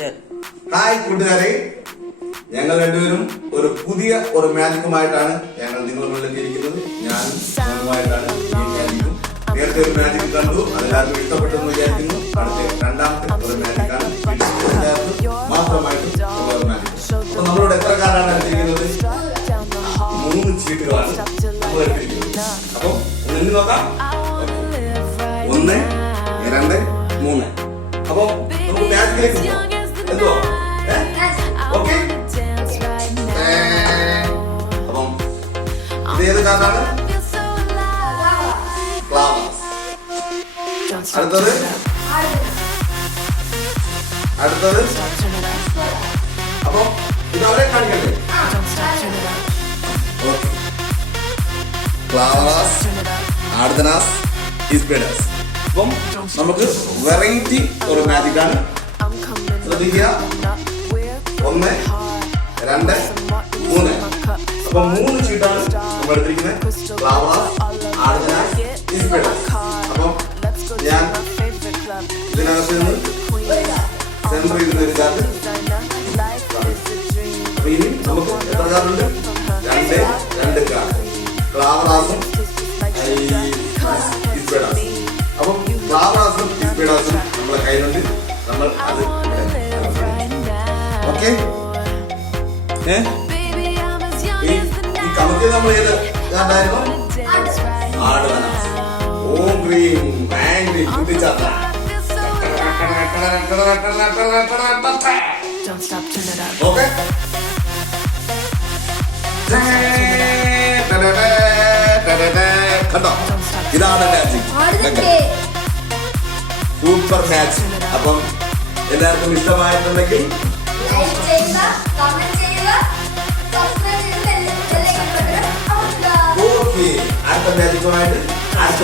Hi കൂട്ടുകാരെ, ഞങ്ങൾ രണ്ടുപേരും ഒരു പുതിയ മാജിക്കുമായിട്ടാണ് ഞങ്ങൾ നിങ്ങളുടെ മുന്നിലെത്തിയിരിക്കുന്നത്. ഞാനും നിങ്ങളുമായിട്ടാണ് ഈ മാജിക്കും. നേരത്തെ ഒരു മാജിക് കണ്ടു, അതെല്ലാവർക്കും ഇഷ്ടപ്പെട്ടെന്ന് വിചാരിക്കുന്നു. അടുത്ത രണ്ടാമത്തെ ഒരു മാജിക്കാണ് മാത്രമായിട്ട് ഒരു മാജിക്. അപ്പൊ നമ്മളോട് എത്ര കാർഡാണ് എടുത്തിരിക്കുന്നത്? 3 ചീട്ടുകളാണ് നമ്മൾ എടുത്തിരിക്കുന്നത്. അപ്പം എണ്ണി നോക്കാം. 1, 2, 3. അപ്പൊ നമുക്ക് മാജിക്കിലേക്ക് എന്തോ ഓക്കെ. അപ്പം ഇതേത് കാർഡാണ്? അടുത്തത് അപ്പൊ ഇത് അവരെ കാണിക്കണ്ടേ? അപ്പം നമുക്ക് വെറൈറ്റി ഒരു മാജിക് ആണ്. ശ്രദ്ധിക്കുക. 1, 2, 3. അപ്പൊ 3 ചീട്ടാണ് നമ്മൾ എടുത്തിരിക്കുന്നത്. അപ്പം ഞാൻ ഇതിനകത്ത് നിന്ന് സെൻറ്റർ ചെയ്യുന്ന ഒരു കാർഡ്. അപ്പൊ ഇനി നമുക്ക് എത്ര കാർഡുണ്ട്? 2 കാർഡ്. ക്ലാവറാസും അപ്പം ക്ലാവറാസും ഇസ്പേഡാസും നമ്മളെ കയ്യിലുണ്ട്. നമ്മൾ അത് ഓക്കെ. ഈ കമത്തി നമ്മൾ ഏത് കാർഡായിരുന്നു? ഓം ഗ്രീൻ മാംഗ്രീൻ കുട്ടിച്ചാത്ത. ഓക്കെ. കണ്ടോ, ഇതാണ് മാജിക്. Super match. അപ്പം എല്ലാവർക്കും ഇഷ്ടമായിട്ടുണ്ടെങ്കിൽ ഓക്കെ. അടുത്ത മാജിക്കുമായിട്ട് അടുത്ത